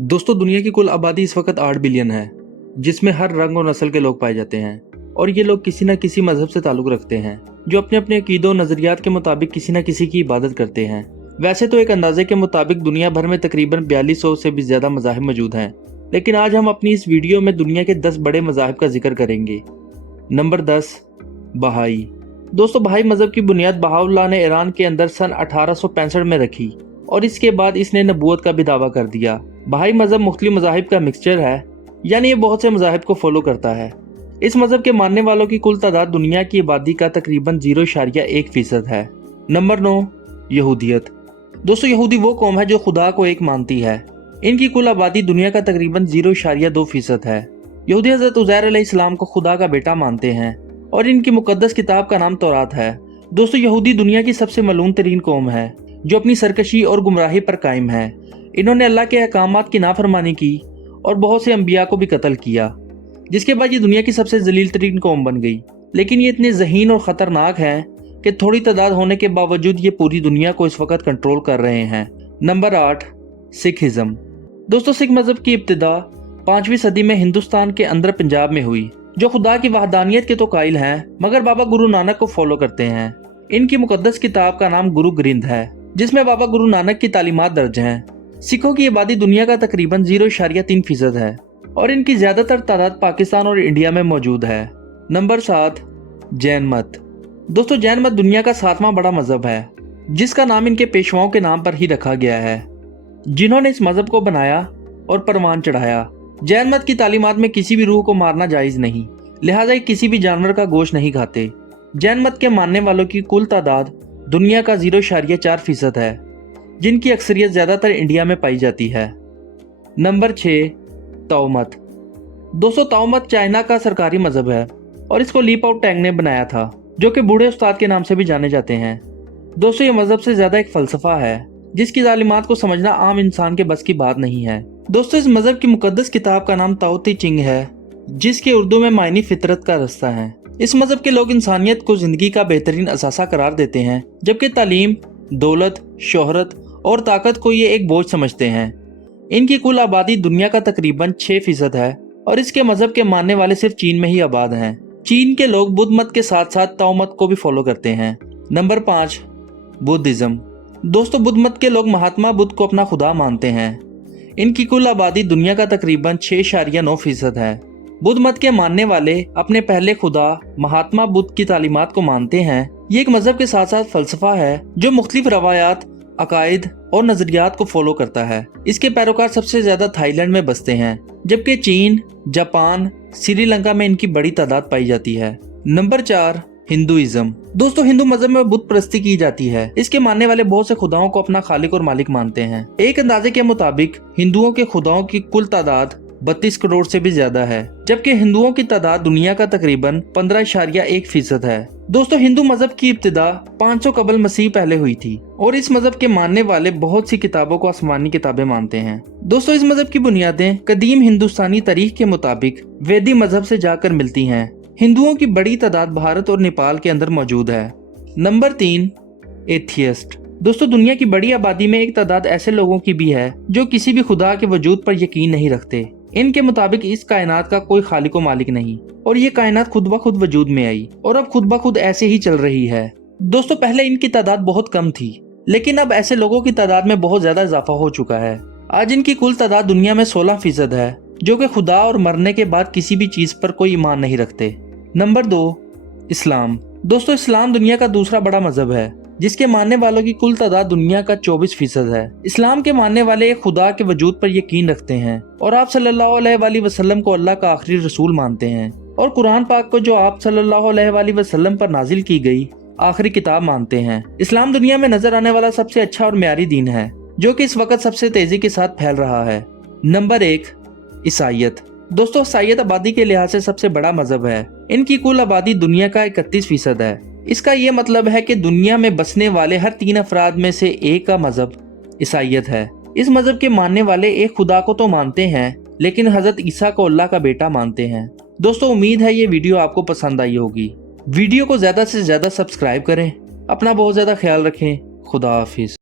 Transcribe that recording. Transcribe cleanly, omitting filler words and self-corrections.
दोस्तों, दुनिया की कुल आबादी इस वक्त 8 बिलियन है, जिसमें हर रंग और नस्ल के लोग पाए जाते हैं और ये लोग किसी न किसी मजहब से ताल्लुक रखते हैं, जो अपने अपने अकीदों नजरियात के मुताबिक किसी न किसी की इबादत करते हैं। वैसे तो एक अंदाजे के मुताबिक दुनिया भर में तकरीबन 4200 से भी ज्यादा मज़ाहिब मौजूद हैं, लेकिन आज हम अपनी इस वीडियो में दुनिया के 10 बड़े मज़ाहिब का जिक्र करेंगे। नंबर 10, बहाई। दोस्तों, बहाई मजहब की बुनियाद बहाउल्लाह ने ईरान के अंदर सन 1865 में रखी और इसके बाद इसने नबूवत का भी दावा कर दिया। बहाई मजहब मुख्तलिफ मज़ाहिब का मिक्सचर है, यानी ये बहुत से मज़ाहिब को फॉलो करता है। इस मजहब के मानने वालों की कुल तादाद दुनिया की आबादी का तकरीबन 0.1% है। नंबर 9, यहूदियत। दोस्तों, यहूदी वो कौम है जो खुदा को एक मानती है। इनकी कुल आबादी दुनिया का तकरीबन 0.2% है। यहूदी हज़रत उज़ैर अलैहिस्सलाम को खुदा का बेटा मानते हैं और इनकी मुकद्दस किताब का नाम तौरात है। दोस्तों, यहूदी दुनिया की सबसे मलून तरीन कौम है जो अपनी सरकशी और गुमराही पर कायम है। इन्होंने अल्लाह के अहकामात की नाफरमानी की और बहुत से अंबिया को भी कत्ल किया, जिसके बाद ये दुनिया की सबसे जलील तरीन कौम बन गई। लेकिन ये इतने ज़हीन और ख़तरनाक हैं कि थोड़ी तादाद होने के बावजूद ये पूरी दुनिया को इस वक्त कंट्रोल कर रहे हैं। Number 8, Sikhism. दोस्तों, सिख मजहब की इब्तिदा 5वीं सदी में हिंदुस्तान के अंदर पंजाब में हुई, जो खुदा की वहदानियत के तो कायल हैं मगर बाबा गुरु नानक को फॉलो करते हैं। इनकी मुकद्दस किताब का नाम गुरु ग्रंथ है, जिसमें बाबा गुरु नानक की तालीमात दर्ज हैं। सिखों की आबादी दुनिया का तकरीबन 0.3% है और इनकी ज्यादातर तादाद पाकिस्तान और इंडिया में मौजूद है। नंबर 7, जैन मत। दोस्तों, जैन मत दुनिया का 7वां बड़ा मजहब है, जिसका नाम इनके पेशवाओं के नाम पर ही रखा गया है, जिन्होंने इस मजहब को बनाया और परवान चढ़ाया। जैन मत की तालीमात में किसी भी रूह को मारना जायज नहीं, लिहाजा ये किसी भी जानवर का गोश्त नहीं खाते। जैन मत के मानने वालों की कुल तादाद दुनिया का 0.4% है, जिनकी अक्सरियत ज्यादातर इंडिया में पाई जाती है। नंबर 6, ताओमत। दोस्तों, ताओमत चाइना का सरकारी मजहब है और इसको ली पाओ टैंग ने बनाया था, जो कि बूढ़े उस्ताद के नाम से भी जाने जाते हैं। दोस्तों, ये मजहब से ज्यादा एक फलसफा है, जिसकी तालीमात को समझना आम इंसान के बस की बात नहीं है। दोस्तों, इस मजहब की मुकद्दस किताब का नाम ताओ ते चिंग है, जिसके उर्दू में मायनी फितरत का रास्ता है। इस मजहब के लोग इंसानियत को जिंदगी का बेहतरीन असासा करार देते हैं, जबकि तालीम, दौलत, शोहरत और ताकत को ये एक बोझ समझते हैं। इनकी कुल आबादी दुनिया का तकरीबन 6% है और इसके मजहब के मानने वाले सिर्फ चीन में ही आबाद हैं। चीन के लोग बुद्ध मत के साथ साथ ताओ मत को भी फॉलो करते हैं। Number 5, Buddhism. दोस्तों, बुद्ध मत के लोग महात्मा बुद्ध को अपना खुदा मानते हैं। इनकी कुल आबादी दुनिया का तकरीबन 6.9% है। बुद्ध मत के मानने वाले अपने पहले खुदा महात्मा बुद्ध की तालीमात को मानते हैं। ये एक मजहब के साथ साथ फलसफा है जो मुख्तलिफ रवायात, अकायद और नजरियात को फॉलो करता है। इसके पैरोकार सबसे ज्यादा थाईलैंड में बसते हैं, जबकि चीन, जापान, श्रीलंका में इनकी बड़ी तादाद पाई जाती है। Number 4, Hinduism. दोस्तों, हिंदू मजहब में बुत परस्ती की जाती है। इसके मानने वाले बहुत से खुदाओं को अपना खालिक और मालिक मानते हैं। एक अंदाजे के मुताबिक हिंदुओं के खुदाओं की कुल तादाद 32 करोड़ से भी ज्यादा है, जबकि हिंदुओं की तादाद दुनिया का तकरीबन 15.1% है। दोस्तों, हिंदू मजहब की इब्तिदा 500 कबल मसीह पहले हुई थी और इस मजहब के मानने वाले बहुत सी किताबों को आसमानी किताबें मानते हैं। दोस्तों, इस मजहब की बुनियादें कदीम हिंदुस्तानी तारीख के मुताबिक वेदी मजहब से जाकर मिलती हैं। हिंदुओं की बड़ी तादाद भारत और नेपाल के अंदर मौजूद है। Number 3, atheist. दोस्तों, दुनिया की बड़ी आबादी में एक तादाद ऐसे लोगों की भी है जो किसी भी खुदा के वजूद पर यकीन नहीं रखते। इनके मुताबिक इस कायनात का कोई खालिक व मालिक नहीं और ये कायनात खुद ब खुद वजूद में आई और अब खुद ब खुद ऐसे ही चल रही है। दोस्तों, पहले इनकी तादाद बहुत कम थी, लेकिन अब ऐसे लोगों की तादाद में बहुत ज्यादा इजाफा हो चुका है। आज इनकी कुल तादाद दुनिया में 16% है, जो कि खुदा और मरने के बाद किसी भी चीज पर कोई ईमान नहीं रखते। नंबर 2, इस्लाम। दोस्तों, इस्लाम दुनिया का दूसरा बड़ा मजहब है, जिसके मानने वालों की कुल तादाद दुनिया का 24% है। इस्लाम के मानने वाले एक खुदा के वजूद पर यकीन रखते हैं और आप सल्लल्लाहु अलैहि वसल्लम को अल्लाह का आखिरी रसूल मानते हैं और कुरान पाक को, जो आप सल्लल्लाहु अलैहि वसल्लम पर नाजिल की गई आखिरी किताब मानते हैं। इस्लाम दुनिया में नजर आने वाला सबसे अच्छा और म्यारी दीन है, जो कि इस वक्त सबसे तेजी के साथ फैल रहा है। नंबर 1, ईसाईयत। दोस्तों, ईसाईयत आबादी के लिहाज से सबसे बड़ा मजहब है। इनकी कुल आबादी दुनिया का 31% है। इसका ये मतलब है कि दुनिया में बसने वाले हर 3 अफराद में से एक का मजहब ईसाईयत है। इस मजहब के मानने वाले एक खुदा को तो मानते हैं, लेकिन हजरत ईसा को अल्लाह का बेटा मानते हैं। दोस्तों, उम्मीद है ये वीडियो आपको पसंद आई होगी। वीडियो को ज्यादा से ज्यादा सब्सक्राइब करें। अपना बहुत ज्यादा ख्याल रखें। खुदा हाफिज।